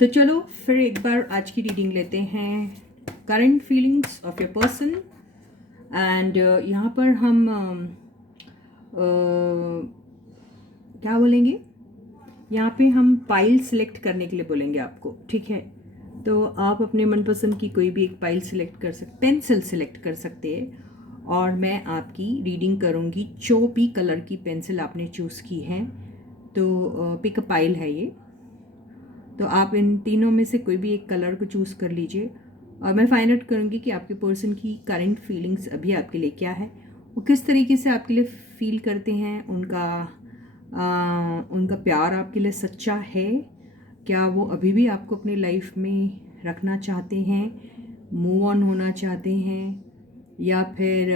तो चलो फिर एक बार आज की रीडिंग लेते हैं, current feelings of your person. And यहाँ पर हम क्या बोलेंगे, यहाँ पे हम पाइल सिलेक्ट करने के लिए बोलेंगे आपको, ठीक है। तो आप अपने मनपसंद की कोई भी एक पाइल सिलेक्ट कर सकते, पेंसिल सिलेक्ट कर सकते हैं, और मैं आपकी रीडिंग करूँगी। चौपी कलर की पेंसिल आपने चूज़ की है, तो पिक अ पाइल है ये। तो आप इन तीनों में से कोई भी एक कलर को चूज़ कर लीजिए, और मैं फाइंड आउट करूँगी कि आपके पर्सन की करंट फीलिंग्स अभी आपके लिए क्या है, वो किस तरीके से आपके लिए फील करते हैं, उनका प्यार आपके लिए सच्चा है, क्या वो अभी भी आपको अपनी लाइफ में रखना चाहते हैं, मूव ऑन होना चाहते हैं, या फिर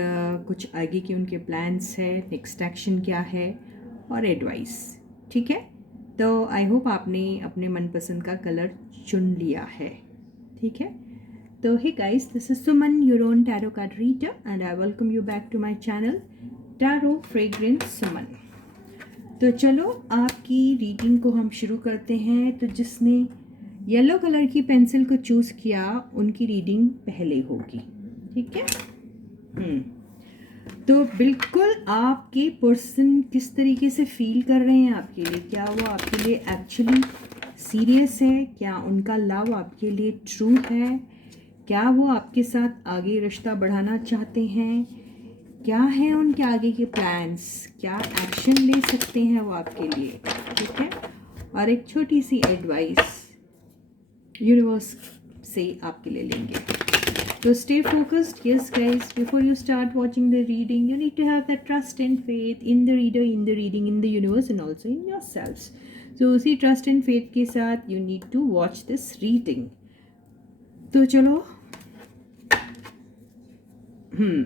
कुछ आगे के उनके प्लान्स है, नेक्स्ट एक्शन क्या है, और एडवाइस, ठीक है। तो आई होप आपने अपने मनपसंद का कलर चुन लिया है, ठीक है। तो hey guys, this is Suman, your own tarot card reader, and I welcome you back to my channel tarot fragrance Suman. तो चलो आपकी रीडिंग को हम शुरू करते हैं। तो जिसने येलो कलर की पेंसिल को चूज़ किया उनकी रीडिंग पहले होगी, ठीक है। तो बिल्कुल आपके पर्सन किस तरीके से फील कर रहे हैं आपके लिए, क्या वो आपके लिए एक्चुअली सीरियस है, क्या उनका लव आपके लिए ट्रू है, क्या वो आपके साथ आगे रिश्ता बढ़ाना चाहते हैं, क्या है उनके आगे के प्लान्स, क्या एक्शन ले सकते हैं वो आपके लिए, ठीक है। और एक छोटी सी एडवाइस यूनिवर्स से आपके लिए लेंगे। So stay focused. Yes guys, before you start watching the reading, you need to have that trust and faith in the reader, in the reading, in the universe, and also in yourselves. So उसी trust and faith के साथ you need to watch this reading. तो चलो,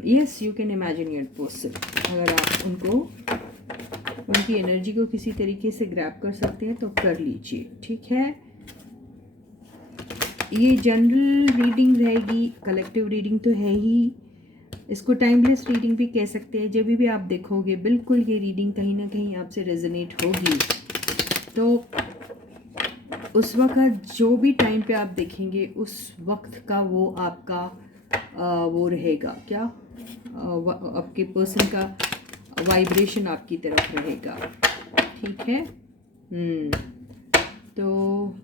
yes you can imagine your person. अगर आप उनकी energy को किसी तरीके से ग्रैब कर सकते हैं तो कर लीजिए, ठीक है। ये जनरल रीडिंग रहेगी, कलेक्टिव रीडिंग तो है ही, इसको टाइमलेस रीडिंग भी कह सकते हैं। जब भी आप देखोगे बिल्कुल ये रीडिंग कहीं ना कहीं आपसे रेजोनेट होगी, तो उस वक्त जो भी टाइम पे आप देखेंगे उस वक्त का वो आपका वो रहेगा, क्या आपके पर्सन का वाइब्रेशन आपकी तरफ रहेगा, ठीक है। तो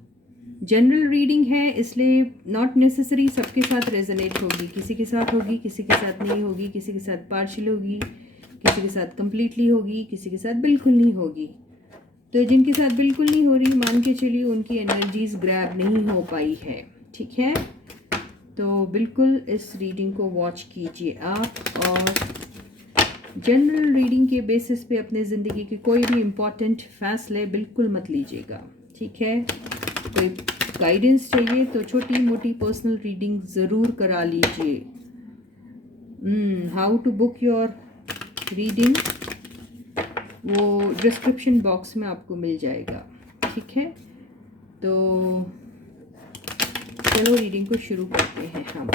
जनरल रीडिंग है, इसलिए नॉट नेसेसरी सबके साथ रेजोनेट होगी, किसी के साथ होगी, किसी के साथ नहीं होगी, किसी के साथ पार्शियल होगी, किसी के साथ कंप्लीटली होगी, किसी के साथ बिल्कुल नहीं होगी। तो जिनके साथ बिल्कुल नहीं हो रही, मान के चलिए उनकी एनर्जीज ग्रैब नहीं हो पाई है, ठीक है। तो बिल्कुल इस रीडिंग को वॉच कीजिए आप, और जनरल रीडिंग के बेसिस पे अपने ज़िंदगी के कोई भी इम्पॉर्टेंट फैसले बिल्कुल मत लीजिएगा, ठीक है। कोई गाइडेंस चाहिए तो छोटी मोटी पर्सनल रीडिंग ज़रूर करा लीजिए। How to book your reading, वो डिस्क्रिप्शन बॉक्स में आपको मिल जाएगा, ठीक है। तो चलो रीडिंग को शुरू करते हैं हम।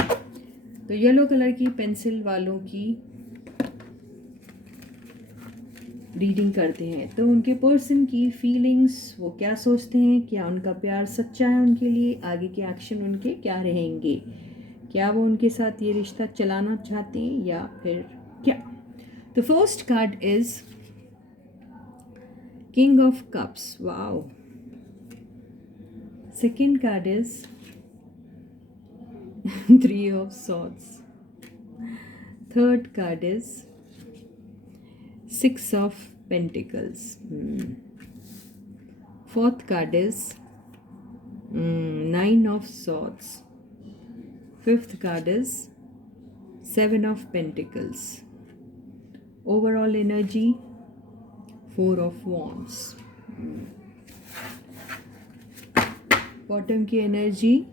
तो येलो कलर की पेंसिल वालों की रीडिंग करते हैं। तो उनके पर्सन की फीलिंग्स, वो क्या सोचते हैं, क्या उनका प्यार सच्चा है उनके लिए, आगे के एक्शन उनके क्या रहेंगे, क्या वो उनके साथ ये रिश्ता चलाना चाहते हैं या फिर क्या। तो first card is king of cups, wow. Second card is 3 of swords. Third card is 6 of Pentacles. Fourth card is 9 of Swords. Fifth card is 7 of Pentacles. Overall energy 4 of Wands. Bottom की energy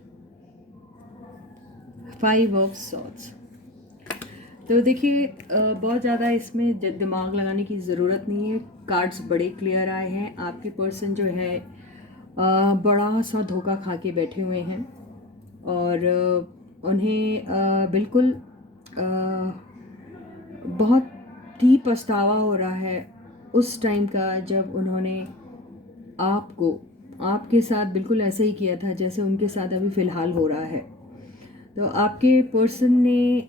5 of Swords. तो देखिए बहुत ज़्यादा इसमें दिमाग लगाने की ज़रूरत नहीं है, कार्ड्स बड़े क्लियर आए हैं। आपके पर्सन जो है बड़ा सा धोखा खा के बैठे हुए हैं, और उन्हें बिल्कुल बहुत ही पछतावा हो रहा है उस टाइम का, जब उन्होंने आपको आपके साथ बिल्कुल ऐसे ही किया था जैसे उनके साथ अभी फ़िलहाल हो रहा है। तो आपके पर्सन ने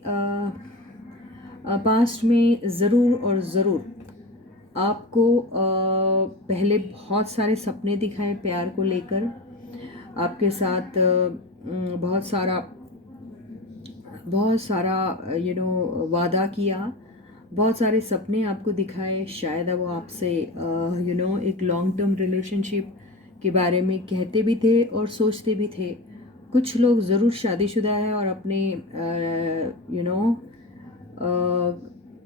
पास्ट में ज़रूर और ज़रूर आपको पहले बहुत सारे सपने दिखाए प्यार को लेकर, आपके साथ बहुत सारा वादा किया, बहुत सारे सपने आपको दिखाए। शायद वो आपसे एक लॉन्ग टर्म रिलेशनशिप के बारे में कहते भी थे और सोचते भी थे। कुछ लोग ज़रूर शादीशुदा है और अपने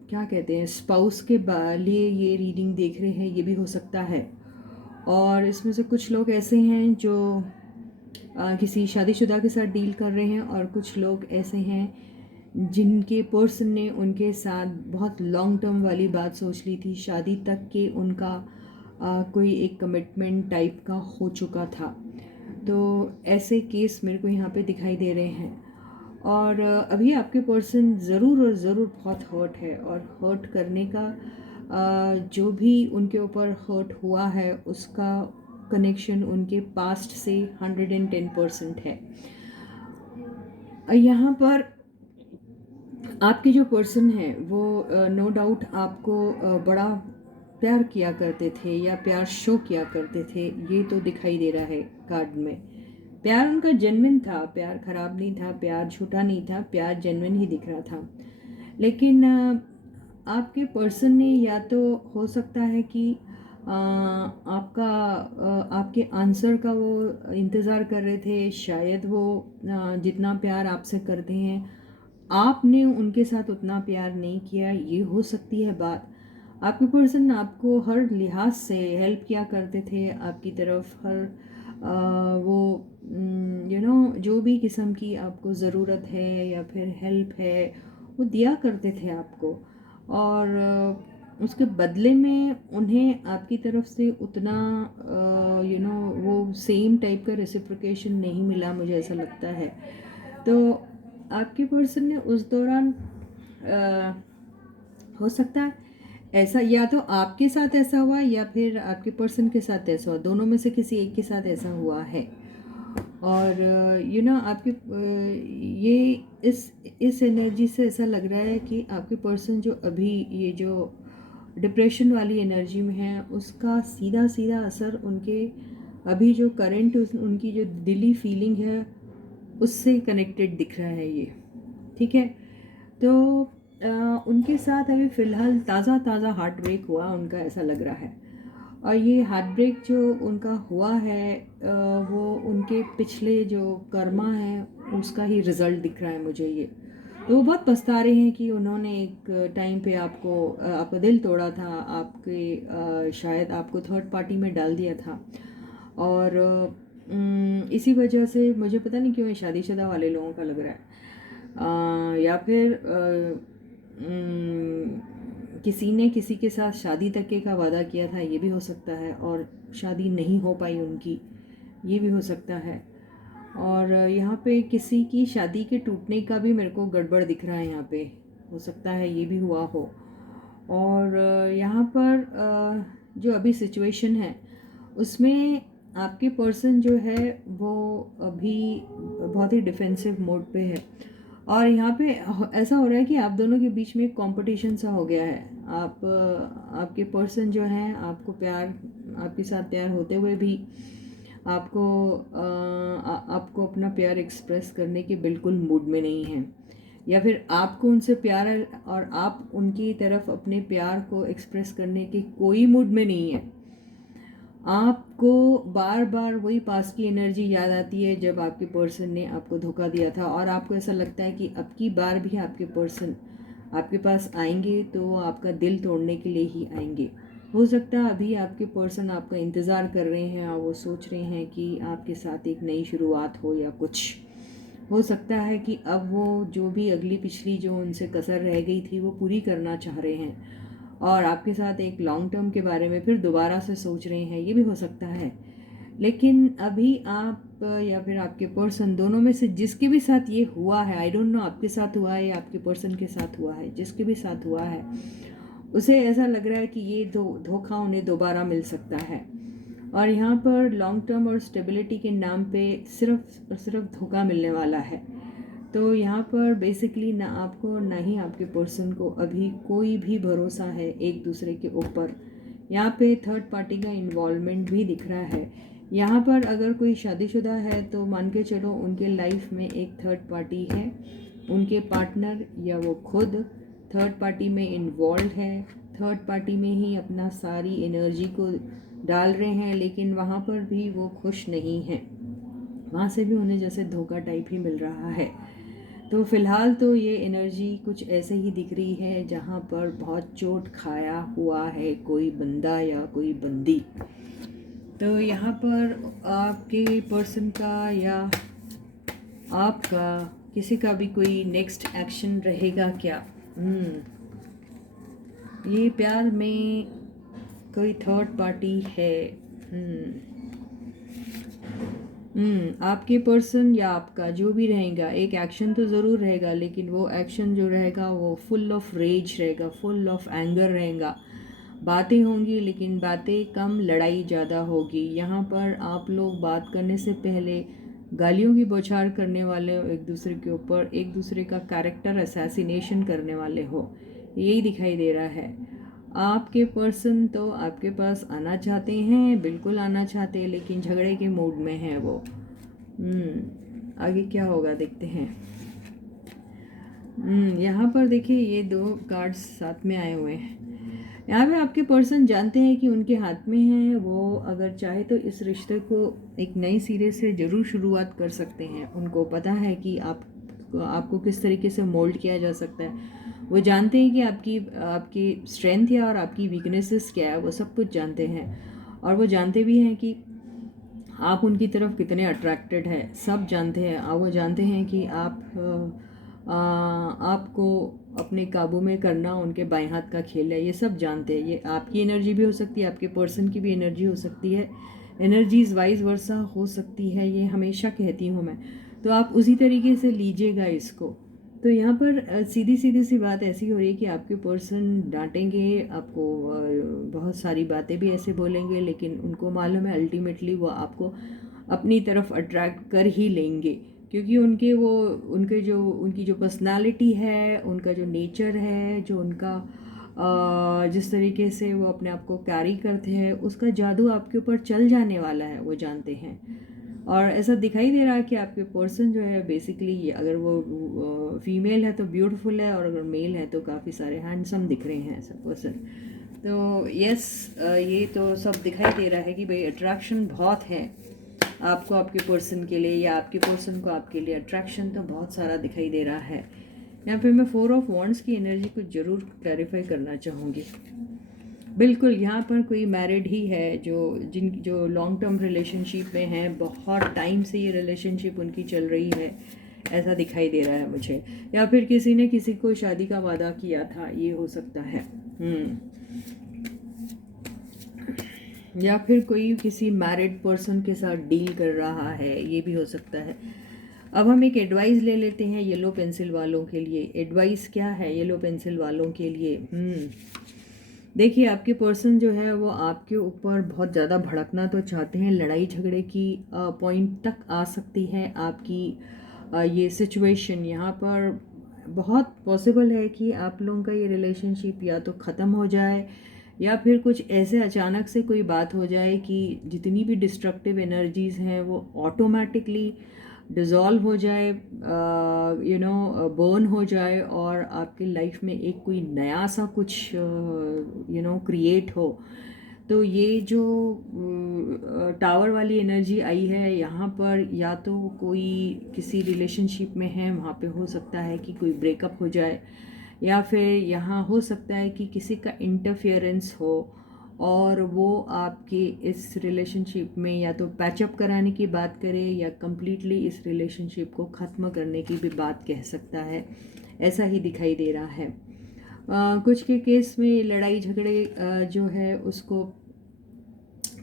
क्या कहते हैं, स्पाउस के लिए ये रीडिंग देख रहे हैं, ये भी हो सकता है। और इसमें से कुछ लोग ऐसे हैं जो किसी शादीशुदा के साथ डील कर रहे हैं, और कुछ लोग ऐसे हैं जिनके पर्सन ने उनके साथ बहुत लॉन्ग टर्म वाली बात सोच ली थी, शादी तक के उनका कोई एक कमिटमेंट टाइप का हो चुका था। तो ऐसे केस मेरे को यहाँ पे दिखाई दे रहे हैं। और अभी आपके पर्सन ज़रूर और ज़रूर बहुत हर्ट है, और हर्ट करने का जो भी उनके ऊपर हर्ट हुआ है उसका कनेक्शन उनके पास्ट से 110% है। यहाँ पर आपके जो पर्सन है वो नो डाउट आपको बड़ा प्यार किया करते थे या प्यार शो किया करते थे, ये तो दिखाई दे रहा है कार्ड में। प्यार उनका जेन्युइन था, प्यार खराब नहीं था, प्यार झूठा नहीं था, प्यार जेन्युइन ही दिख रहा था। लेकिन आपके पर्सन ने, या तो हो सकता है कि आपके आंसर का वो इंतज़ार कर रहे थे, शायद वो जितना प्यार आपसे करते हैं आपने उनके साथ उतना प्यार नहीं किया, ये हो सकती है बात। आपके पर्सन आपको हर लिहाज से हेल्प किया करते थे, आपकी तरफ हर वो जो भी किस्म की आपको ज़रूरत है या फिर हेल्प है वो दिया करते थे आपको। और उसके बदले में उन्हें आपकी तरफ से उतना वो सेम टाइप का रेसिप्रोकेशन नहीं मिला, मुझे ऐसा लगता है। तो आपके पर्सन ने उस दौरान हो सकता है ऐसा, या तो आपके साथ ऐसा हुआ या फिर आपके पर्सन के साथ ऐसा हुआ, दोनों में से किसी एक के साथ ऐसा हुआ है। और आपके ये इस एनर्जी से ऐसा लग रहा है कि आपके पर्सन जो अभी ये जो डिप्रेशन वाली एनर्जी में है उसका सीधा सीधा असर उनके अभी जो करंट उनकी जो दिली फीलिंग है उससे कनेक्टेड दिख रहा है ये। ठीक है, तो उनके साथ अभी फ़िलहाल ताज़ा हार्ट ब्रेक हुआ उनका, ऐसा लग रहा है। और ये हार्ट ब्रेक जो उनका हुआ है वो उनके पिछले जो कर्मा है उसका ही रिज़ल्ट दिख रहा है मुझे ये। तो वो बहुत पछता रहे हैं कि उन्होंने एक टाइम पे आपका दिल तोड़ा था, आपके शायद आपको थर्ड पार्टी में डाल दिया था। और इसी वजह से मुझे पता नहीं क्यों ये शादीशुदा वाले लोगों का लग रहा है, या फिर किसी ने किसी के साथ शादी तक के का वादा किया था, ये भी हो सकता है, और शादी नहीं हो पाई उनकी, ये भी हो सकता है। और यहाँ पे किसी की शादी के टूटने का भी मेरे को गड़बड़ दिख रहा है, यहाँ पे हो सकता है ये भी हुआ हो। और यहाँ पर जो अभी सिचुएशन है उसमें आपके पर्सन जो है वो अभी बहुत ही डिफेंसिव मोड पे है। और यहाँ पे ऐसा हो रहा है कि आप दोनों के बीच में एक कंपटीशन सा हो गया है। आपके पर्सन जो हैं आपके साथ प्यार होते हुए भी आपको अपना प्यार एक्सप्रेस करने के बिल्कुल मूड में नहीं है, या फिर आपको उनसे प्यार है और आप उनकी तरफ अपने प्यार को एक्सप्रेस करने के कोई मूड में नहीं है। आपको बार बार वही पास की एनर्जी याद आती है जब आपके पर्सन ने आपको धोखा दिया था, और आपको ऐसा लगता है कि अब की बार भी आपके पर्सन आपके पास आएंगे तो आपका दिल तोड़ने के लिए ही आएंगे। हो सकता है अभी आपके पर्सन आपका इंतज़ार कर रहे हैं और वो सोच रहे हैं कि आपके साथ एक नई शुरुआत हो, या कुछ हो सकता है कि अब वो जो भी अगली पिछली जो उनसे कसर रह गई थी वो पूरी करना चाह रहे हैं, और आपके साथ एक लॉन्ग टर्म के बारे में फिर दोबारा से सोच रहे हैं, ये भी हो सकता है। लेकिन अभी आप या फिर आपके पर्सन दोनों में से जिसके भी साथ ये हुआ है, आई डोंट नो आपके साथ हुआ है या आपके पर्सन के साथ हुआ है, जिसके भी साथ हुआ है उसे ऐसा लग रहा है कि ये धोखा उन्हें दोबारा मिल सकता है। और यहाँ पर लॉन्ग टर्म और स्टेबिलिटी के नाम पे सिर्फ और सिर्फ धोखा मिलने वाला है। तो यहाँ पर बेसिकली ना आपको ना ही आपके पर्सन को अभी कोई भी भरोसा है एक दूसरे के ऊपर। यहाँ पे थर्ड पार्टी का इन्वॉल्वमेंट भी दिख रहा है। यहाँ पर अगर कोई शादीशुदा है तो मान के चलो उनके लाइफ में एक थर्ड पार्टी है, उनके पार्टनर या वो खुद थर्ड पार्टी में इन्वॉल्व है, थर्ड पार्टी में ही अपना सारी एनर्जी को डाल रहे हैं, लेकिन वहाँ पर भी वो खुश नहीं हैं। वहाँ से भी उन्हें जैसे धोखा टाइप ही मिल रहा है। तो फ़िलहाल तो ये एनर्जी कुछ ऐसे ही दिख रही है जहाँ पर बहुत चोट खाया हुआ है कोई बंदा या कोई बंदी। तो यहाँ पर आपके पर्सन का या आपका किसी का भी कोई नेक्स्ट एक्शन रहेगा क्या? ये प्यार में कोई थर्ड पार्टी है। आपके पर्सन या आपका जो भी रहेगा एक एक्शन तो ज़रूर रहेगा, लेकिन वो एक्शन जो रहेगा वो फुल ऑफ रेज रहेगा, फुल ऑफ एंगर रहेगा। बातें होंगी लेकिन बातें कम, लड़ाई ज़्यादा होगी। यहाँ पर आप लोग बात करने से पहले गालियों की बौछार करने वाले हो एक दूसरे के ऊपर, एक दूसरे का कैरेक्टर असैसिनेशन करने वाले हो, यही दिखाई दे रहा है। आपके पर्सन तो आपके पास आना चाहते हैं, बिल्कुल आना चाहते हैं, लेकिन झगड़े के मूड में है वो। आगे क्या होगा देखते हैं। यहाँ पर देखिए ये दो कार्ड्स साथ में आए हुए हैं। यहाँ पे आपके पर्सन जानते हैं कि उनके हाथ में है, वो अगर चाहे तो इस रिश्ते को एक नई सिरे से ज़रूर शुरुआत कर सकते हैं। उनको पता है कि आपको किस तरीके से मोल्ड किया जा सकता है। वो जानते हैं कि आपकी स्ट्रेंथ है और आपकी वीकनेसेस क्या है, वो सब कुछ जानते हैं। और वो जानते भी हैं कि आप उनकी तरफ कितने अट्रैक्टेड है, सब जानते हैं। वो जानते हैं कि आपको अपने काबू में करना उनके बाएं हाथ का खेल है, ये सब जानते हैं। ये आपकी एनर्जी भी हो सकती है, आपके पर्सन की भी एनर्जी हो सकती है, एनर्जीज वाइज वर्सा हो सकती है, ये हमेशा कहती हूँ मैं। तो आप उसी तरीके से लीजिएगा इसको। तो यहाँ पर सीधी सी बात ऐसी हो रही है कि आपके पर्सन डांटेंगे आपको, बहुत सारी बातें भी ऐसे बोलेंगे, लेकिन उनको मालूम है अल्टीमेटली वो आपको अपनी तरफ अट्रैक्ट कर ही लेंगे, क्योंकि उनकी जो पर्सनालिटी है, उनका जो नेचर है, जो उनका जिस तरीके से वो अपने आप को कैरी करते हैं, उसका जादू आपके ऊपर चल जाने वाला है, वो जानते हैं। और ऐसा दिखाई दे रहा है कि आपके पर्सन जो है बेसिकली, अगर वो फीमेल है तो ब्यूटीफुल है, और अगर मेल है तो काफ़ी सारे हैंडसम दिख रहे हैं ऐसा पर्सन। तो यस, ये तो सब दिखाई दे रहा है कि भाई अट्रैक्शन बहुत है आपको आपके पर्सन के लिए, या आपके पर्सन को आपके लिए अट्रैक्शन तो बहुत सारा दिखाई दे रहा है। यहाँ पे मैं 4 ऑफ वॉन्ड्स की एनर्जी को ज़रूर क्लैरिफाई करना चाहूँगी। बिल्कुल, यहाँ पर कोई मैरिड ही है जो लॉन्ग टर्म रिलेशनशिप में है, बहुत टाइम से ये रिलेशनशिप उनकी चल रही है, ऐसा दिखाई दे रहा है मुझे। या फिर किसी ने किसी को शादी का वादा किया था, ये हो सकता है। या फिर कोई किसी मैरिड पर्सन के साथ डील कर रहा है, ये भी हो सकता है। अब हम एक एडवाइस ले लेते हैं येलो पेंसिल वालों के लिए। एडवाइस क्या है येलो पेंसिल वालों के लिए? देखिए, आपके पर्सन जो है वो आपके ऊपर बहुत ज़्यादा भड़कना तो चाहते हैं, लड़ाई झगड़े की पॉइंट तक आ सकती है आपकी ये सिचुएशन। यहाँ पर बहुत पॉसिबल है कि आप लोगों का ये रिलेशनशिप या तो ख़त्म हो जाए, या फिर कुछ ऐसे अचानक से कोई बात हो जाए कि जितनी भी डिस्ट्रक्टिव एनर्जीज़ हैं वो ऑटोमेटिकली डिज़ोल्व हो जाए, बर्न हो जाए, और आपकी लाइफ में एक कोई नया सा कुछ क्रिएट हो। तो ये जो टावर वाली एनर्जी आई है यहाँ पर, या तो कोई किसी रिलेशनशिप में है, वहाँ पे हो सकता है कि कोई ब्रेकअप हो जाए, या फिर यहाँ हो सकता है कि किसी का इंटरफेरेंस हो और वो आपके इस रिलेशनशिप में या तो पैचअप कराने की बात करे, या कम्प्लीटली इस रिलेशनशिप को ख़त्म करने की भी बात कह सकता है, ऐसा ही दिखाई दे रहा है। कुछ के केस में लड़ाई झगड़े जो है उसको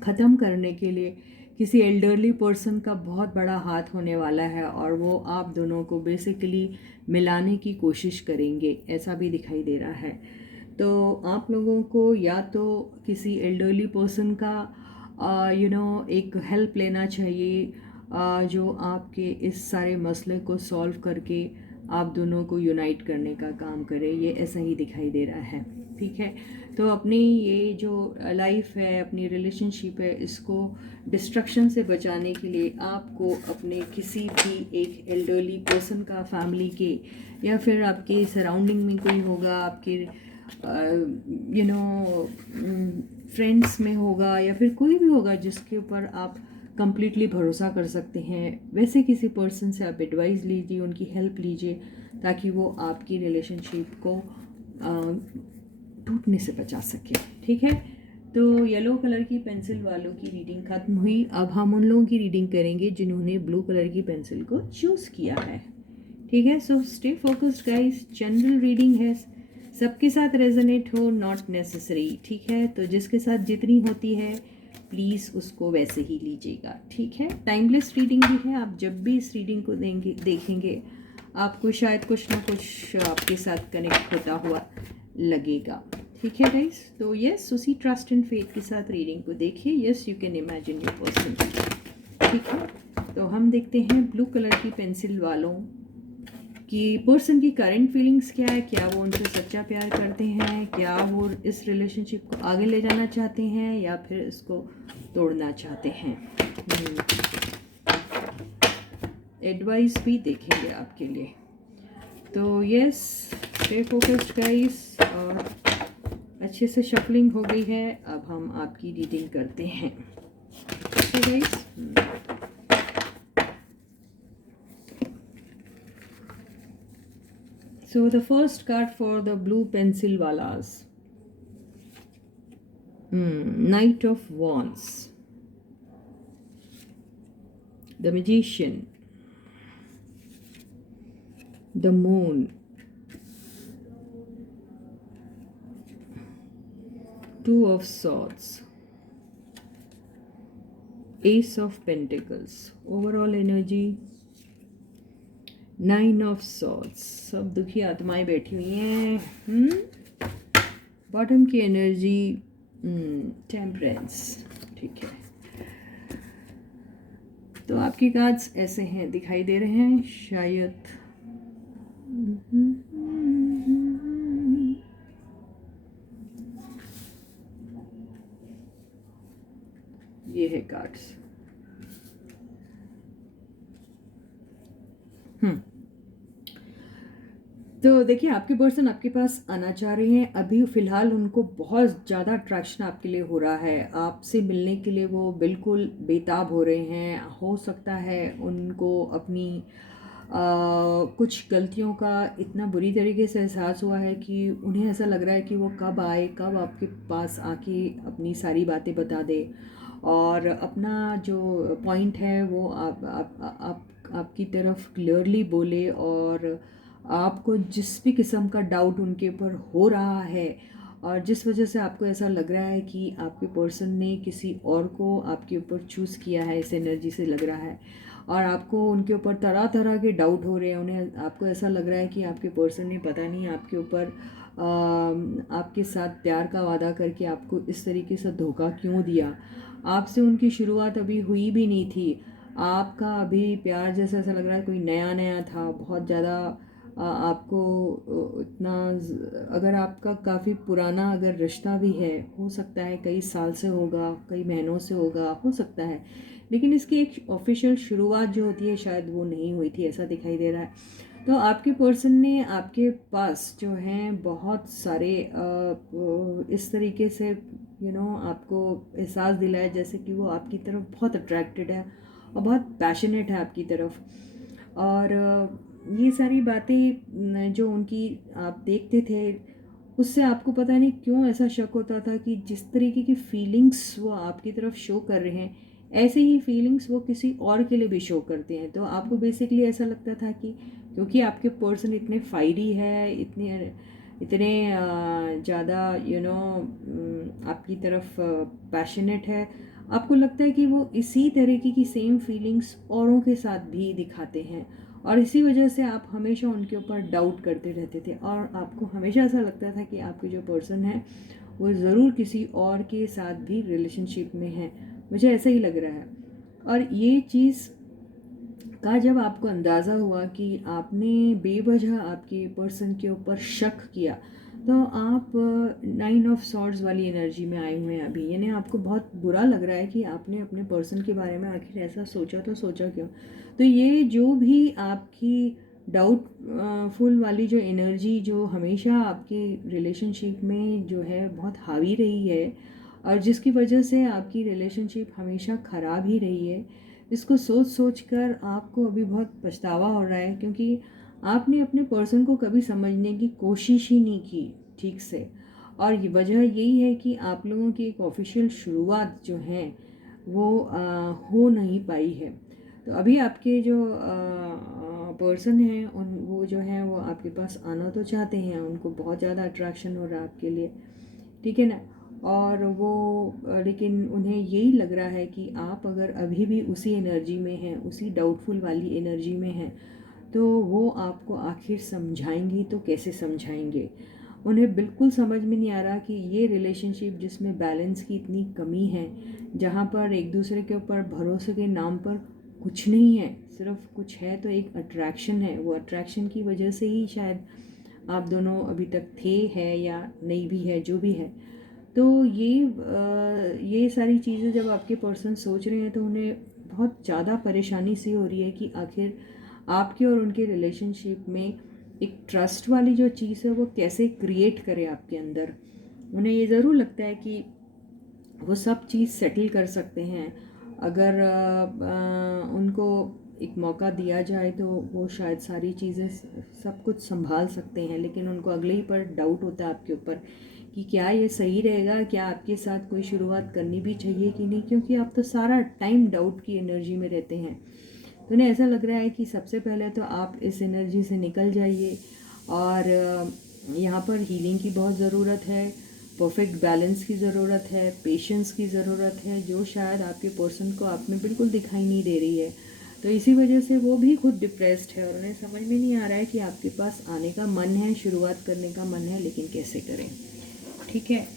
ख़त्म करने के लिए किसी एल्डरली पर्सन का बहुत बड़ा हाथ होने वाला है, और वो आप दोनों को बेसिकली मिलाने की कोशिश करेंगे, ऐसा भी दिखाई दे रहा है। तो आप लोगों को या तो किसी एल्डरली पर्सन का एक हेल्प लेना चाहिए जो आपके इस सारे मसले को सॉल्व करके आप दोनों को यूनाइट करने का काम करे। ये ऐसा ही दिखाई दे रहा है, ठीक है। तो अपनी ये जो लाइफ है, अपनी रिलेशनशिप है, इसको डिस्ट्रक्शन से बचाने के लिए आपको अपने किसी भी एक एल्डरली पर्सन का, फैमिली के, या फिर आपके सराउंडिंग में कोई होगा, आपके फ्रेंड्स में होगा, या फिर कोई भी होगा जिसके ऊपर आप कंप्लीटली भरोसा कर सकते हैं, वैसे किसी पर्सन से आप एडवाइस लीजिए, उनकी हेल्प लीजिए, ताकि वो आपकी रिलेशनशिप को टूटने से बचा सके, ठीक है। तो येलो कलर की पेंसिल वालों की रीडिंग ख़त्म हुई। अब हम उन लोगों की रीडिंग करेंगे जिन्होंने ब्लू कलर की पेंसिल को चूज़ किया है, ठीक है। So stay focused guys, general reading है, सबके साथ रेजोनेट हो, नॉट नेसेसरी, ठीक है। तो जिसके साथ जितनी होती है प्लीज़ उसको वैसे ही लीजिएगा, ठीक है। टाइमलेस रीडिंग भी है, आप जब भी इस रीडिंग को देखेंगे आपको शायद कुछ ना कुछ आपके साथ कनेक्ट होता हुआ लगेगा, ठीक है गाइस। तो यस, उसी ट्रस्ट एंड फेथ के साथ रीडिंग को देखिए। Yes, you can imagine your person, ठीक है। तो हम देखते हैं ब्लू कलर की पेंसिल वालों कि पर्सन की करंट फीलिंग्स क्या है, क्या वो उनसे सच्चा प्यार करते हैं, क्या वो इस रिलेशनशिप को आगे ले जाना चाहते हैं या फिर इसको तोड़ना चाहते हैं। एडवाइस भी देखेंगे आपके लिए। तो यस, स्टे फोकस्ड गाइस, और अच्छे से शफलिंग हो गई है। अब हम आपकी रीडिंग करते हैं, okay guys. So the first card for the blue pencil walas, Knight of Wands, the Magician, the Moon, Two of Swords, Ace of Pentacles, overall energy, Nine of Swords, सब दुखी आत्माएं बैठी हुई हैं। बॉटम की energy, temperance, ठीक है। तो आपकी कार्ड्स ऐसे हैं, दिखाई दे रहे हैं शायद। ये है कार्ड्स। तो देखिए, आपके पर्सन आपके पास आना चाह रहे हैं। अभी फ़िलहाल उनको बहुत ज़्यादा अट्रैक्शन आपके लिए हो रहा है, आपसे मिलने के लिए वो बिल्कुल बेताब हो रहे हैं। हो सकता है उनको अपनी कुछ गलतियों का इतना बुरी तरीके से एहसास हुआ है कि उन्हें ऐसा लग रहा है कि वो कब आए, कब आपके पास आके अपनी सारी बातें बता दे और अपना जो पॉइंट है वो आपकी तरफ क्लियरली बोले, और आपको जिस भी किस्म का डाउट उनके ऊपर हो रहा है और जिस वजह से आपको ऐसा लग रहा है कि आपके पर्सन ने किसी और को आपके ऊपर चूज़ किया है, इस एनर्जी से लग रहा है, और आपको उनके ऊपर तरह तरह के डाउट हो रहे हैं। उन्हें आपको ऐसा लग रहा है कि आपके पर्सन ने पता नहीं आपके ऊपर आपके साथ प्यार का वादा करके आपको इस तरीके से धोखा क्यों दिया। आपसे उनकी शुरुआत अभी हुई भी नहीं थी, आपका अभी प्यार जैसा ऐसा लग रहा है कोई नया नया था, बहुत ज़्यादा आपको इतना, अगर आपका काफ़ी पुराना अगर रिश्ता भी है, हो सकता है कई साल से होगा, कई महीनों से होगा, हो सकता है, लेकिन इसकी एक ऑफिशियल शुरुआत जो होती है शायद वो नहीं हुई थी, ऐसा दिखाई दे रहा है। तो आपके पर्सन ने आपके पास जो हैं बहुत सारे इस तरीके से आपको एहसास दिलाया जैसे कि वो आपकी तरफ बहुत अट्रैक्टेड है और बहुत पैशनेट है आपकी तरफ। और ये सारी बातें जो उनकी आप देखते थे उससे आपको पता नहीं क्यों ऐसा शक होता था कि जिस तरीके की फीलिंग्स वो आपकी तरफ शो कर रहे हैं ऐसे ही फीलिंग्स वो किसी और के लिए भी शो करते हैं। तो आपको बेसिकली ऐसा लगता था कि क्योंकि आपके पर्सन इतने फायरी है, इतने ज़्यादा आपकी तरफ पैशनेट है, आपको लगता है कि वो इसी तरीके की सेम फीलिंग्स औरों के साथ भी दिखाते हैं, और इसी वजह से आप हमेशा उनके ऊपर डाउट करते रहते थे और आपको हमेशा ऐसा लगता था कि आपके जो पर्सन है वो ज़रूर किसी और के साथ भी रिलेशनशिप में है। मुझे ऐसा ही लग रहा है। और ये चीज़ का जब आपको अंदाज़ा हुआ कि आपने बेवजह आपके पर्सन के ऊपर शक किया, तो आप 9 ऑफ सॉर्ड्स वाली एनर्जी में आए हुए हैं अभी। यानी आपको बहुत बुरा लग रहा है कि आपने अपने पर्सन के बारे में आखिर ऐसा सोचा, तो सोचा क्यों। तो ये जो भी आपकी डाउट फुल वाली जो एनर्जी जो हमेशा आपके रिलेशनशिप में जो है बहुत हावी रही है, और जिसकी वजह से आपकी रिलेशनशिप हमेशा ख़राब ही रही है, इसको सोच सोच कर आपको अभी बहुत पछतावा हो रहा है, क्योंकि आपने अपने पर्सन को कभी समझने की कोशिश ही नहीं की ठीक से। और ये वजह यही है कि आप लोगों की एक ऑफिशियल शुरुआत जो है वो हो नहीं पाई है। तो अभी आपके जो पर्सन हैं उन वो जो है वो आपके पास आना तो चाहते हैं, उनको बहुत ज़्यादा अट्रैक्शन हो रहा है आपके लिए, ठीक है ना। और वो लेकिन उन्हें यही लग रहा है कि आप अगर अभी भी उसी एनर्जी में हैं, उसी डाउटफुल वाली एनर्जी में हैं, तो वो आपको आखिर समझाएंगी तो कैसे समझाएंगे। उन्हें बिल्कुल समझ में नहीं आ रहा कि ये रिलेशनशिप जिसमें बैलेंस की इतनी कमी है, जहाँ पर एक दूसरे के ऊपर भरोसे के नाम पर कुछ नहीं है, सिर्फ कुछ है तो एक अट्रैक्शन है। वो अट्रैक्शन की वजह से ही शायद आप दोनों अभी तक थे, है या नहीं भी है, जो भी है। तो ये सारी चीज़ें जब आपके पर्सन सोच रहे हैं, तो उन्हें बहुत ज़्यादा परेशानी सी हो रही है कि आखिर आपके और उनके रिलेशनशिप में एक ट्रस्ट वाली जो चीज़ है वो कैसे क्रिएट करे आपके अंदर। उन्हें ये ज़रूर लगता है कि वो सब चीज़ सेटल कर सकते हैं अगर उनको एक मौका दिया जाए, तो वो शायद सारी चीज़ें सब कुछ संभाल सकते हैं। लेकिन उनको अगले ही पर डाउट होता है आपके ऊपर कि क्या ये सही रहेगा, क्या आपके साथ कोई शुरुआत करनी भी चाहिए कि नहीं, क्योंकि आप तो सारा टाइम डाउट की एनर्जी में रहते हैं। तो उन्हें ऐसा लग रहा है कि सबसे पहले तो आप इस एनर्जी से निकल जाइए, और यहाँ पर हीलिंग की बहुत ज़रूरत है, परफेक्ट बैलेंस की ज़रूरत है, पेशेंस की ज़रूरत है, जो शायद आपके पर्सन को आप में बिल्कुल दिखाई नहीं दे रही है। तो इसी वजह से वो भी खुद डिप्रेस्ड है, और उन्हें समझ में नहीं आ रहा है कि आपके पास आने का मन है, शुरुआत करने का मन है, लेकिन कैसे करें। ठीक है,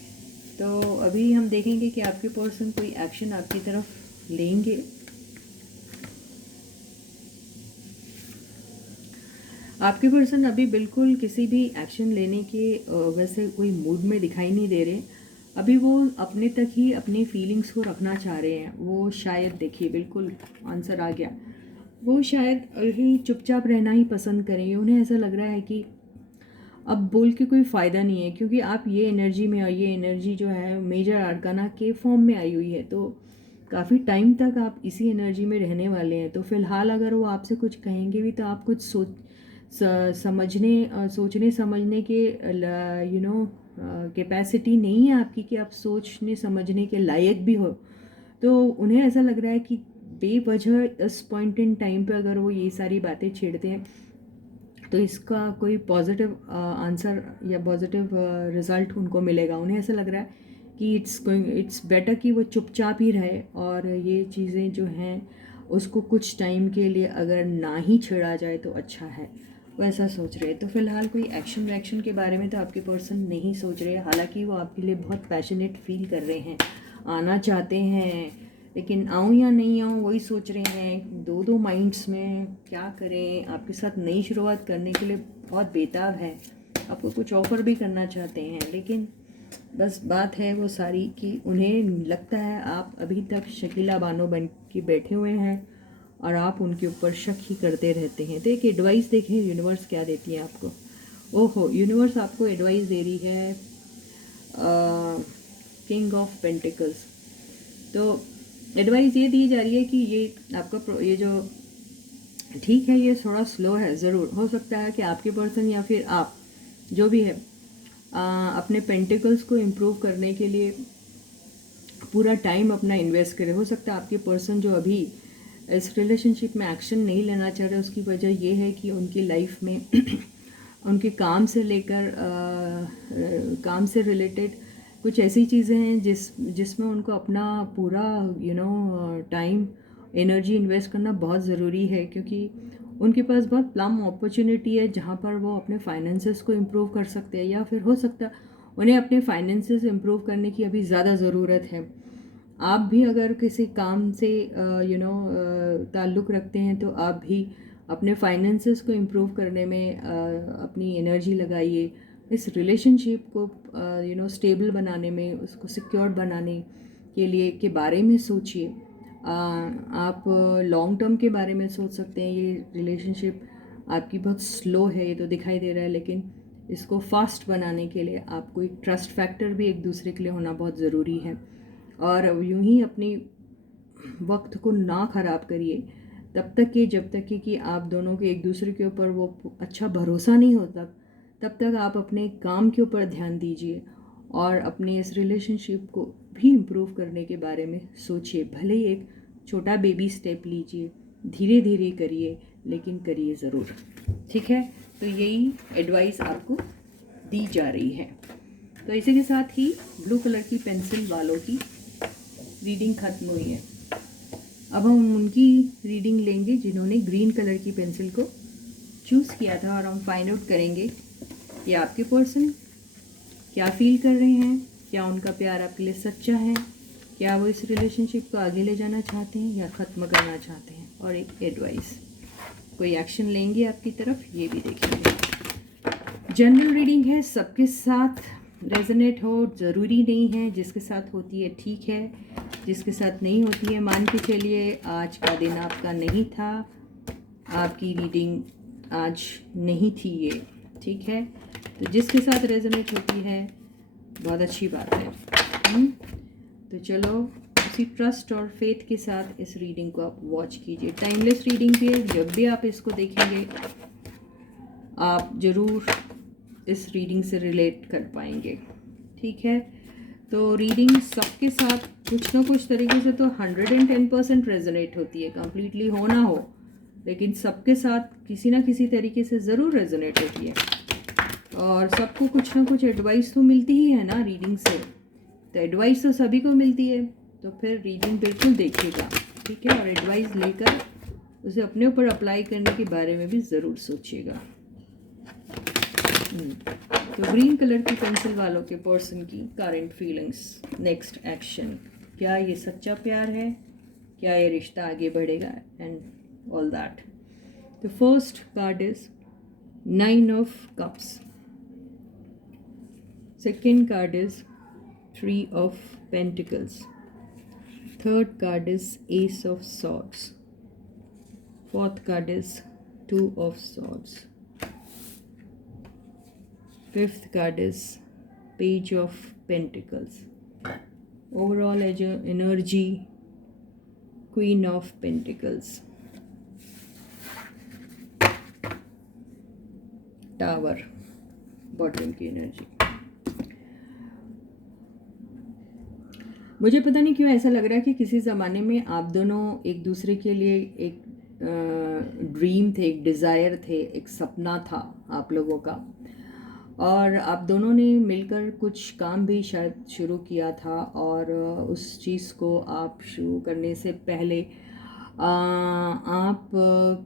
तो अभी हम देखेंगे कि आपके पर्सन कोई एक्शन आपकी तरफ लेंगे। आपके पर्सन अभी बिल्कुल किसी भी एक्शन लेने के वैसे कोई मूड में दिखाई नहीं दे रहे। अभी वो अपने तक ही अपनी फीलिंग्स को रखना चाह रहे हैं। वो शायद, देखिए बिल्कुल आंसर आ गया, वो शायद अभी चुपचाप रहना ही पसंद करेंगे। उन्हें ऐसा लग रहा है कि अब बोल के कोई फ़ायदा नहीं है, क्योंकि आप ये एनर्जी में, और ये एनर्जी जो है मेजर आर्काना के फॉर्म में आई हुई है, तो काफ़ी टाइम तक आप इसी एनर्जी में रहने वाले हैं। तो फिलहाल अगर वो आपसे कुछ कहेंगे भी, तो आप कुछ सोचने समझने के कैपेसिटी नहीं है आपकी कि आप सोचने समझने के लायक भी हो। तो उन्हें ऐसा लग रहा है कि बेवजह इस पॉइंट इन टाइम पे अगर वो ये सारी बातें छेड़ते हैं, तो इसका कोई पॉजिटिव आंसर या पॉजिटिव रिज़ल्ट उनको मिलेगा। उन्हें ऐसा लग रहा है कि इट्स बेटर कि वो चुपचाप ही रहे, और ये चीज़ें जो हैं उसको कुछ टाइम के लिए अगर ना ही छेड़ा जाए तो अच्छा है, वो ऐसा सोच रहे हैं। तो फिलहाल कोई एक्शन वैक्शन के बारे में तो आपके पर्सन नहीं सोच रहे, हालांकि वो आपके लिए बहुत पैशनेट फील कर रहे हैं, आना चाहते हैं, लेकिन आऊँ या नहीं आऊँ वही सोच रहे हैं। दो दो माइंड्स में क्या करें। आपके साथ नई शुरुआत करने के लिए बहुत बेताब है, आपको कुछ ऑफ़र भी करना चाहते हैं, लेकिन बस बात है वो सारी कि उन्हें लगता है आप अभी तक शकीला बानो बन के बैठे हुए हैं, और आप उनके ऊपर शक ही करते रहते हैं। तो एक एडवाइस देखें यूनिवर्स क्या देती है आपको। ओहो, यूनिवर्स आपको एडवाइस दे रही है किंग ऑफ पेंटिकल्स। तो एडवाइस ये दी जा रही है कि ये आपका ये जो ठीक है, ये थोड़ा स्लो है, ज़रूर हो सकता है कि आपके पर्सन या फिर आप जो भी है अपने पेंटिकल्स को इम्प्रूव करने के लिए पूरा टाइम अपना इन्वेस्ट करे। हो सकता है आपके पर्सन जो अभी इस रिलेशनशिप में एक्शन नहीं लेना चाह रहे, उसकी वजह ये है कि उनकी लाइफ में उनके काम से लेकर काम से रिलेटेड कुछ ऐसी चीज़ें हैं जिसमें उनको अपना पूरा टाइम एनर्जी इन्वेस्ट करना बहुत ज़रूरी है, क्योंकि उनके पास बहुत प्लम अपॉर्चुनिटी है जहाँ पर वो अपने फाइनेंसेस को इम्प्रूव कर सकते हैं, या फिर हो सकता है उन्हें अपने फाइनेंसेस इम्प्रूव करने की अभी ज़्यादा ज़रूरत है। आप भी अगर किसी काम से ताल्लुक़ रखते हैं तो आप भी अपने फाइनेंसेस को इम्प्रूव करने में अपनी एनर्जी लगाइए। इस रिलेशनशिप को स्टेबल बनाने में, उसको सिक्योर बनाने के लिए के बारे में सोचिए। आप लॉन्ग टर्म के बारे में सोच सकते हैं। ये रिलेशनशिप आपकी बहुत स्लो है, ये तो दिखाई दे रहा है, लेकिन इसको फास्ट बनाने के लिए आपको एक ट्रस्ट फैक्टर भी एक दूसरे के लिए होना बहुत ज़रूरी है। और यूं ही अपनी वक्त को ना ख़राब करिए तब तक जब तक कि आप दोनों के एक दूसरे के ऊपर वो अच्छा भरोसा नहीं होता, तब तक आप अपने काम के ऊपर ध्यान दीजिए और अपने इस रिलेशनशिप को भी इम्प्रूव करने के बारे में सोचिए। भले ही एक छोटा बेबी स्टेप लीजिए, धीरे धीरे करिए, लेकिन करिए ज़रूर। ठीक है, तो यही एडवाइस आपको दी जा रही है। तो इसी के साथ ही ब्लू कलर की पेंसिल वालों की रीडिंग ख़त्म हुई है। अब हम उनकी रीडिंग लेंगे जिन्होंने ग्रीन कलर की पेंसिल को चूज़ किया था, और हम फाइंड आउट करेंगे कि आपके पर्सन क्या फील कर रहे हैं, क्या उनका प्यार आपके लिए सच्चा है, क्या वो इस रिलेशनशिप को आगे ले जाना चाहते हैं या ख़त्म करना चाहते हैं, और एक एडवाइस, कोई एक्शन लेंगे आपकी तरफ, ये भी देखेंगे। जनरल रीडिंग है, सबके साथ रेजोनेट हो ज़रूरी नहीं है। जिसके साथ होती है ठीक है, जिसके साथ नहीं होती है मान के चलिए आज का दिन आपका नहीं था, आपकी रीडिंग आज नहीं थी ये। ठीक है, तो जिसके साथ रेजोनेट होती है बहुत अच्छी बात है। तो चलो उसी ट्रस्ट और फेथ के साथ इस रीडिंग को आप वॉच कीजिए। टाइमलेस रीडिंग भी है, जब भी आप इसको देखेंगे आप ज़रूर इस रीडिंग से रिलेट कर पाएंगे। ठीक है, तो रीडिंग सबके साथ कुछ ना कुछ तरीके से तो 110% रेजोनेट होती है, कंप्लीटली हो ना हो, लेकिन सबके साथ किसी ना किसी तरीके से ज़रूर रेजोनेट होती है। और सबको कुछ ना कुछ एडवाइस तो मिलती ही है ना रीडिंग से, तो एडवाइस तो सभी को मिलती है, तो फिर रीडिंग बिल्कुल देखिएगा। ठीक है, और एडवाइस लेकर उसे अपने ऊपर अप्लाई करने के बारे में भी ज़रूर सोचिएगा। तो ग्रीन कलर की पेंसिल वालों के पर्सन की करंट फीलिंग्स, नेक्स्ट एक्शन, क्या ये सच्चा प्यार है, क्या ये रिश्ता आगे बढ़ेगा, एंड ऑल दैट। तो first card is 9 of Cups, second card is 3 of Pentacles, third card is Ace of Swords, fourth card is 2 of Swords, fifth card is Page of Pentacles. Overall energy, Queen of Pentacles, Tower, bottom की energy. मुझे पता नहीं क्यों ऐसा लग रहा है कि किसी ज़माने में आप दोनों एक दूसरे के लिए एक ड्रीम थे, एक डिज़ायर थे, एक सपना था आप लोगों का, और आप दोनों ने मिलकर कुछ काम भी शायद शुरू किया था, और उस चीज़ को आप शुरू करने से पहले आप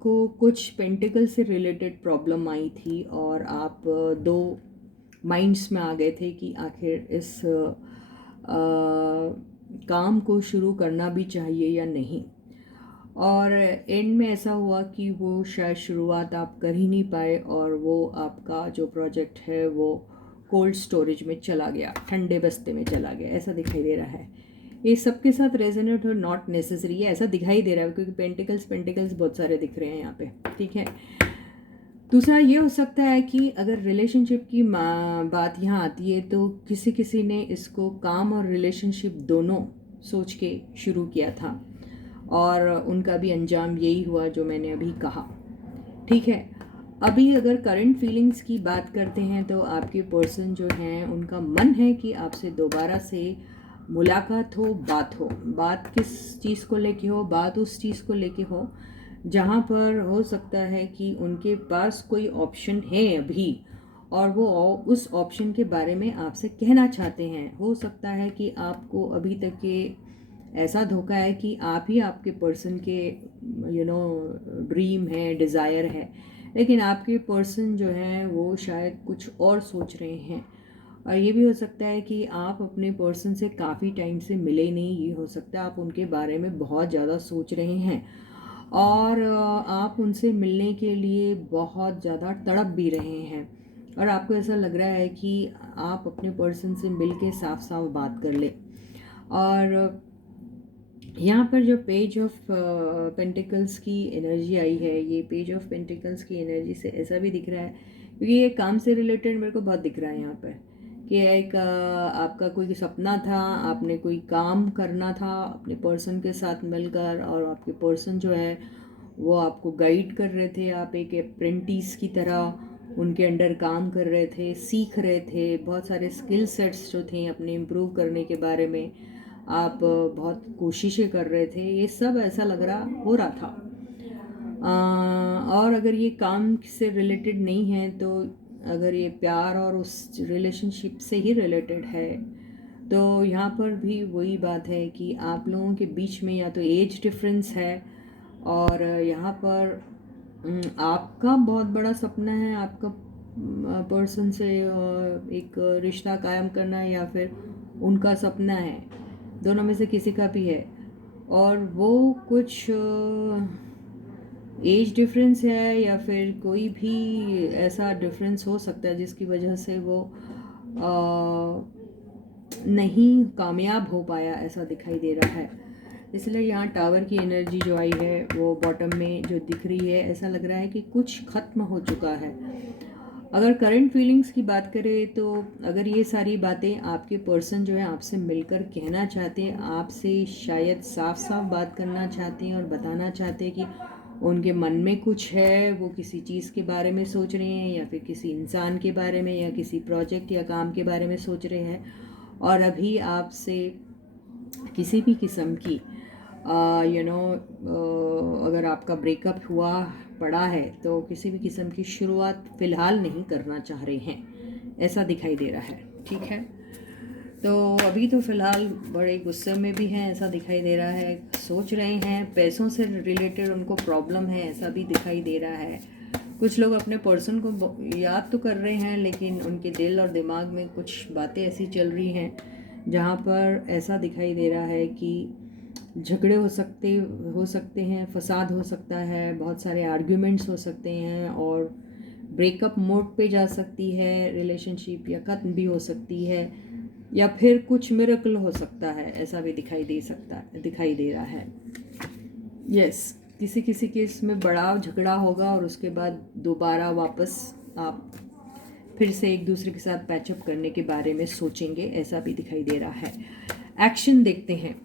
को कुछ पेंटिकल से रिलेटेड प्रॉब्लम आई थी, और आप दो माइंड्स में आ गए थे कि आखिर इस काम को शुरू करना भी चाहिए या नहीं। और एंड में ऐसा हुआ कि वो शायद शुरुआत आप कर ही नहीं पाए, और वो आपका जो प्रोजेक्ट है वो कोल्ड स्टोरेज में चला गया, ठंडे बस्ते में चला गया, ऐसा दिखाई दे रहा है। ये सबके साथ रेजोनेट हो, नॉट नेसेसरी है, ऐसा दिखाई दे रहा है, क्योंकि पेंटिकल्स बहुत सारे दिख रहे हैं यहाँ पे। ठीक है, दूसरा ये हो सकता है कि अगर रिलेशनशिप की बात यहाँ आती है तो किसी ने इसको काम और रिलेशनशिप दोनों सोच के शुरू किया था, और उनका भी अंजाम यही हुआ जो मैंने अभी कहा। ठीक है, अभी अगर करंट फीलिंग्स की बात करते हैं तो आपके पर्सन जो हैं उनका मन है कि आपसे दोबारा से मुलाकात हो, बात किस चीज़ को लेके हो, बात उस चीज़ को लेके हो जहाँ पर हो सकता है कि उनके पास कोई ऑप्शन है अभी, और वो उस ऑप्शन के बारे में आपसे कहना चाहते हैं। हो सकता है कि आपको अभी तक के ऐसा धोखा है कि आप ही आपके पर्सन के ड्रीम है, डिज़ायर है, लेकिन आपके पर्सन जो है वो शायद कुछ और सोच रहे हैं, और ये भी हो सकता है कि आप अपने पर्सन से काफ़ी टाइम से मिले नहीं, ये हो सकता है आप उनके बारे में बहुत ज़्यादा सोच रहे हैं और आप उनसे मिलने के लिए बहुत ज़्यादा तड़प भी रहे हैं और आपको ऐसा लग रहा है कि आप अपने पर्सन से मिल के साफ साफ बात कर लें। और यहाँ पर जो पेज ऑफ पेंटिकल्स की एनर्जी आई है, ये पेज ऑफ पेंटिकल्स की एनर्जी से ऐसा भी दिख रहा है, क्योंकि ये काम से रिलेटेड मेरे को बहुत दिख रहा है यहाँ पर कि एक आपका कोई सपना था, आपने कोई काम करना था अपने पर्सन के साथ मिलकर और आपके पर्सन जो है वो आपको गाइड कर रहे थे, आप एक अप्रेंटिस की तरह उनके अंडर काम कर रहे थे, सीख रहे थे, बहुत सारे स्किल सेट्स जो थे अपने इम्प्रूव करने के बारे में आप बहुत कोशिशें कर रहे थे, ये सब ऐसा लग रहा हो रहा था। और अगर ये काम से रिलेटेड नहीं है तो अगर ये प्यार और उस रिलेशनशिप से ही रिलेटेड है तो यहाँ पर भी वही बात है कि आप लोगों के बीच में या तो एज डिफरेंस है और यहाँ पर आपका बहुत बड़ा सपना है आपका पर्सन से एक रिश्ता कायम करना है या फिर उनका सपना है, दोनों में से किसी का भी है और वो कुछ एज डिफरेंस है या फिर कोई भी ऐसा डिफरेंस हो सकता है जिसकी वजह से वो नहीं कामयाब हो पाया, ऐसा दिखाई दे रहा है। इसलिए यहाँ टावर की एनर्जी जो आई है वो बॉटम में जो दिख रही है, ऐसा लग रहा है कि कुछ ख़त्म हो चुका है। अगर करंट फीलिंग्स की बात करें तो अगर ये सारी बातें आपके पर्सन जो है आपसे मिलकर कहना चाहते हैं, आपसे शायद साफ साफ बात करना चाहते हैं और बताना चाहते हैं कि उनके मन में कुछ है, वो किसी चीज़ के बारे में सोच रहे हैं या फिर किसी इंसान के बारे में या किसी प्रोजेक्ट या काम के बारे में सोच रहे हैं और अभी आपसे किसी भी किस्म की अगर आपका ब्रेकअप हुआ पड़ा है तो किसी भी किस्म की शुरुआत फ़िलहाल नहीं करना चाह रहे हैं, ऐसा दिखाई दे रहा है। ठीक है, तो अभी तो फ़िलहाल बड़े गुस्से में भी हैं, ऐसा दिखाई दे रहा है, सोच रहे हैं, पैसों से रिलेटेड उनको प्रॉब्लम है, ऐसा भी दिखाई दे रहा है। कुछ लोग अपने पर्सन को याद तो कर रहे हैं लेकिन उनके दिल और दिमाग में कुछ बातें ऐसी चल रही हैं जहाँ पर ऐसा दिखाई दे रहा है कि झगड़े हो सकते हैं, फसाद हो सकता है, बहुत सारे आर्ग्यूमेंट्स हो सकते हैं और ब्रेकअप मोड पे जा सकती है रिलेशनशिप या ख़त्म भी हो सकती है या फिर कुछ मिरेकल हो सकता है, ऐसा भी दिखाई दे रहा है। यस, किसी के इसमें बड़ा झगड़ा होगा और उसके बाद दोबारा वापस आप फिर से एक दूसरे के साथ पैचअप करने के बारे में सोचेंगे, ऐसा भी दिखाई दे रहा है। एक्शन देखते हैं।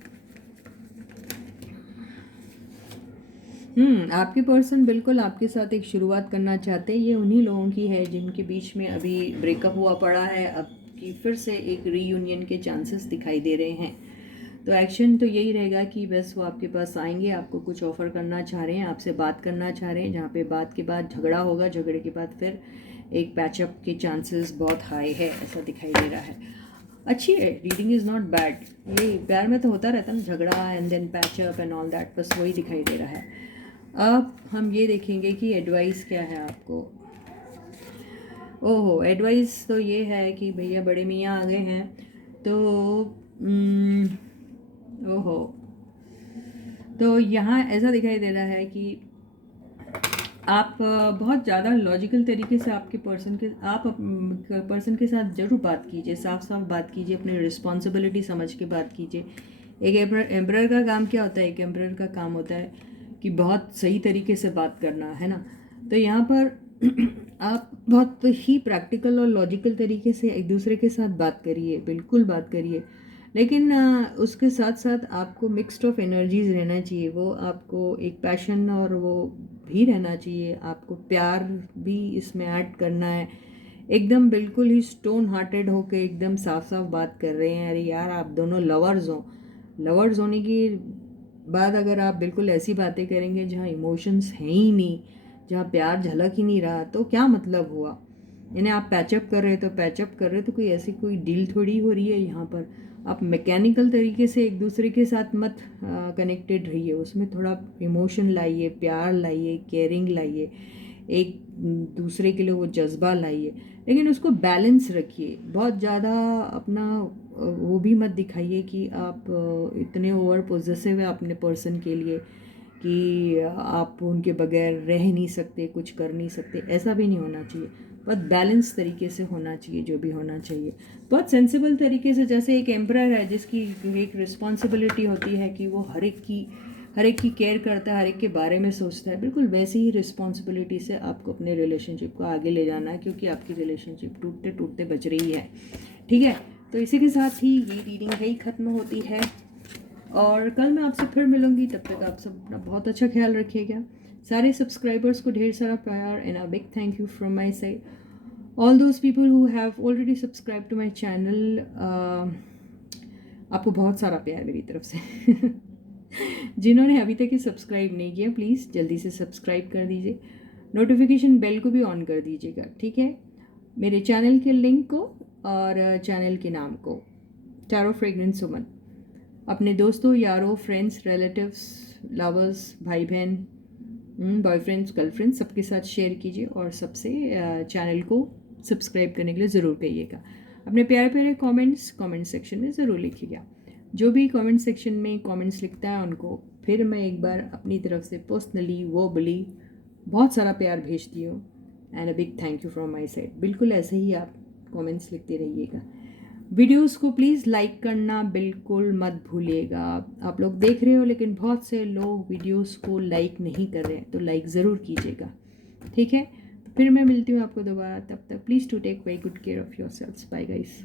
आपके पर्सन बिल्कुल आपके साथ एक शुरुआत करना चाहते हैं, ये उन्हीं लोगों की है जिनके बीच में अभी ब्रेकअप हुआ पड़ा है, अब की फिर से एक रीयूनियन के चांसेस दिखाई दे रहे हैं। तो एक्शन तो यही रहेगा कि बस वो आपके पास आएंगे, आपको कुछ ऑफ़र करना चाह रहे हैं, आपसे बात करना चाह रहे हैं, जहाँ पे बात के बाद झगड़ा होगा, झगड़े के बाद फिर एक पैचअप के चांसेस बहुत हाई है, ऐसा दिखाई दे रहा है। अच्छी है, रीडिंग इज़ नॉट बैड। ये प्यार में तो होता रहता है ना, झगड़ा and then patch up and all that, बस वही दिखाई दे रहा है। अब हम ये देखेंगे कि एडवाइस क्या है आपको। ओहो, एडवाइस तो ये है कि भैया बड़े मियाँ आ गए हैं, तो ओहो, तो यहाँ ऐसा दिखाई दे रहा है कि आप बहुत ज़्यादा लॉजिकल तरीके से आप पर्सन के साथ ज़रूर बात कीजिए, साफ साफ बात कीजिए, अपनी रिस्पॉन्सिबिलिटी समझ के बात कीजिए। एक एम्परर का काम क्या होता है? एक एम्परर का काम होता है कि बहुत सही तरीके से बात करना, है ना। तो यहाँ पर आप बहुत ही प्रैक्टिकल और लॉजिकल तरीके से एक दूसरे के साथ बात करिए, बिल्कुल बात करिए, लेकिन उसके साथ साथ आपको मिक्स्ड ऑफ एनर्जीज रहना चाहिए। वो आपको एक पैशन और वो भी रहना चाहिए, आपको प्यार भी इसमें ऐड करना है। एकदम बिल्कुल ही स्टोन हार्टेड होके एकदम साफ साफ बात कर रहे हैं, अरे यार आप दोनों लवर्स होने की बाद अगर आप बिल्कुल ऐसी बातें करेंगे जहाँ इमोशंस हैं ही नहीं, जहाँ प्यार झलक ही नहीं रहा, तो क्या मतलब हुआ। यानी आप पैचअप कर रहे तो कोई ऐसी कोई डील थोड़ी हो रही है यहाँ पर। आप मैकेनिकल तरीके से एक दूसरे के साथ मत कनेक्टेड रहिए, उसमें थोड़ा इमोशन लाइए, प्यार लाइए, केयरिंग लाइए। एक दूसरे के लिए वो जज्बा लाइए, लेकिन उसको बैलेंस रखिए। बहुत ज़्यादा अपना वो भी मत दिखाइए कि आप इतने ओवर पोजेसिव है अपने पर्सन के लिए कि आप उनके बगैर रह नहीं सकते, कुछ कर नहीं सकते। ऐसा भी नहीं होना चाहिए। बहुत बैलेंस तरीके से होना चाहिए जो भी होना चाहिए, बहुत सेंसिबल तरीके से। जैसे एक एम्परर है जिसकी एक रिस्पॉन्सिबिलिटी होती है कि वो हर एक की केयर करता है, हर एक के बारे में सोचता है, बिल्कुल वैसे ही रिस्पॉन्सिबिलिटी से आपको अपने रिलेशनशिप को आगे ले जाना है, क्योंकि आपकी रिलेशनशिप टूटते टूटते बच रही है। ठीक है, तो इसी के साथ ही ये रीडिंग ही ख़त्म होती है, और कल मैं आपसे फिर मिलूंगी। तब तक आप सब अपना बहुत अच्छा ख्याल रखिएगा। सारे सब्सक्राइबर्स को ढेर सारा प्यार and a big thank you from my side. All those people who have already subscribe to my channel, आपको बहुत सारा प्यार मेरी तरफ से। जिन्होंने अभी तक ही सब्सक्राइब नहीं किया, प्लीज़ जल्दी से सब्सक्राइब कर दीजिए, नोटिफिकेशन बेल को भी ऑन कर दीजिएगा। ठीक है, मेरे चैनल के लिंक को और चैनल के नाम को, टैरो फ्रेग्रेंस वुमन, अपने दोस्तों, यारों, फ्रेंड्स, रिलेटिव्स, लवर्स, भाई बहन, बॉयफ्रेंड्स, गर्लफ्रेंड्स, सबके साथ शेयर कीजिए, और सबसे चैनल को सब्सक्राइब करने के लिए ज़रूर कहिएगा। अपने प्यारे प्यारे कमेंट्स कमेंट सेक्शन में ज़रूर लिखिएगा। जो भी कमेंट सेक्शन में कमेंट्स लिखता है उनको फिर मैं एक बार अपनी तरफ से पर्सनली वर्बली बहुत सारा प्यार भेजती हूँ, and a big thank you from my side. बिल्कुल ऐसे ही आप कमेंट्स लिखते रहिएगा। वीडियोस को प्लीज़ लाइक करना बिल्कुल मत भूलिएगा। आप लोग देख रहे हो, लेकिन बहुत से लोग वीडियोस को लाइक नहीं कर रहे हैं, तो लाइक ज़रूर कीजिएगा। ठीक है, तो फिर मैं मिलती हूँ आपको दोबारा। तब तक please to take very good care of your self. Bye guys.